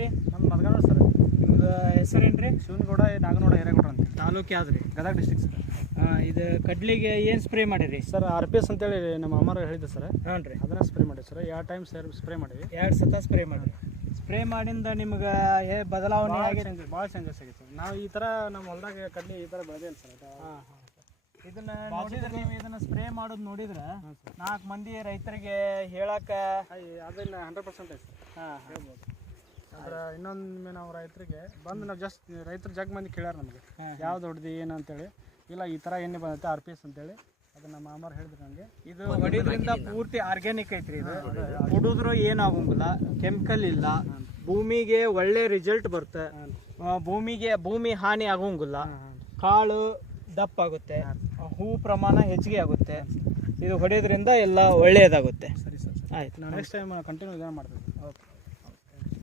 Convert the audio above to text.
ರೀ? ನಮ್ಮ ಮದಗನೂರು ಸರ್. ನಿಮ್ದು ಹೆಸರೇನು ರೀ? ಶಿವನಗೌಡ ನಾಗನಗೌಡ ಹಿರೇಗೌಡ ಅಂತ. ತಾಲೂಕು ಯಾವ್ದು ರೀ? Gadag district sir. ಇದು ಕಡ್ಲಿಗೆ ಏನು ಸ್ಪ್ರೇ ಮಾಡಿರಿ ಸರ್ RPS ಅಂತೇಳಿ ನಮ್ಮ ಅಮ್ಮಾರು ಹೇಳಿದ್ದೆ ಸರ್. ಹ್ಞೂ ರೀ. ಅದನ್ನ ಸ್ಪ್ರೇ ಮಾಡಿವಿ ಸರ್. 2 ಟೈಮ್ ಸ್ಪ್ರೇ ಮಾಡಿವಿ. 2 ಸತ ಸ್ಪ್ರೇ ಮಾಡಿರಿ. ಸ್ಪ್ರೇ ಮಾಡಿಂದ ನಿಮ್ಗೆ ಬದಲಾವಣೆ ಭಾಳ ಚೇಂಜಸ್ ಆಗೈತೆ ಸರ್. ನಾವು ಈ ಥರ ನಮ್ಮ ಹೊಲದಾಗ ಕಡ್ಲಿ ಈ ಥರ ಬೆಳೆದಿಲ್ಲ ಸರ್. ಹಾಂ ಹಾಂ ಇದನ್ನ ನೋಡಿದ್ರೆ ನೀವು ಇದನ್ನ ಸ್ಪ್ರೇ ಮಾಡೋದು ನೋಡಿದ್ರೆ 4 ಮಂದಿ ರೈತರಿಗೆ ಹೇಳಕ್ಕೆ ಅದನ್ನ 100% ಐತೆ ಸರ್. ಹಾಂ ಹೇಳ್ಬೋದು. ಅಂದ್ರೆ ಇನ್ನೊಂದು ನಾವು ರೈತರಿಗೆ ಬಂದು ನಾವು ಜಸ್ಟ್ ರೈತರು ಜಗ್ ಮಂದಿ ಕೇಳ್ಯಾರ ನಮಗೆ ಯಾವ್ದು ಹೊಡೆದು ಏನು ಅಂತೇಳಿ. ಇಲ್ಲ ಈ ಥರ ಎಣ್ಣೆ ಬಂದೈತೆ RPS ಅಂತೇಳಿ. ಅದನ್ನ ನಮ್ಮ ಅಮ್ಮಾರು ಹೇಳಿದ್ರು ನನಗೆ. ಇದು ಹೊಡಿಯೋದ್ರಿಂದ ಪೂರ್ತಿ ಆರ್ಗ್ಯಾನಿಕ್ ಐತ್ರಿ. ಇದು ಕುಡಿದ್ರು ಏನಾಗಂಗಿಲ್ಲ, ಕೆಮಿಕಲ್ ಇಲ್ಲ, ಭೂಮಿಗೆ ಒಳ್ಳೆ ರಿಸಲ್ಟ್ ಬರುತ್ತೆ, ಭೂಮಿ ಹಾನಿ ಆಗೋಂಗಿಲ್ಲ, ಕಾಳು ದಪ್ಪ ಆಗುತ್ತೆ, ಹೂ ಪ್ರಮಾಣ ಹೆಚ್ಚಿಗೆ ಆಗುತ್ತೆ. ಇದು ಹೊಡೆಯೋದ್ರಿಂದ ಎಲ್ಲ ಒಳ್ಳೆಯದಾಗುತ್ತೆ. ಸರಿ ಸರ್. ಆಯ್ತು, ನಾವು ನೆಕ್ಸ್ಟ್ ಟೈಮ್ ಕಂಟಿನ್ಯೂ ಇದನ್ನು ಮಾಡ್ತೀವಿ.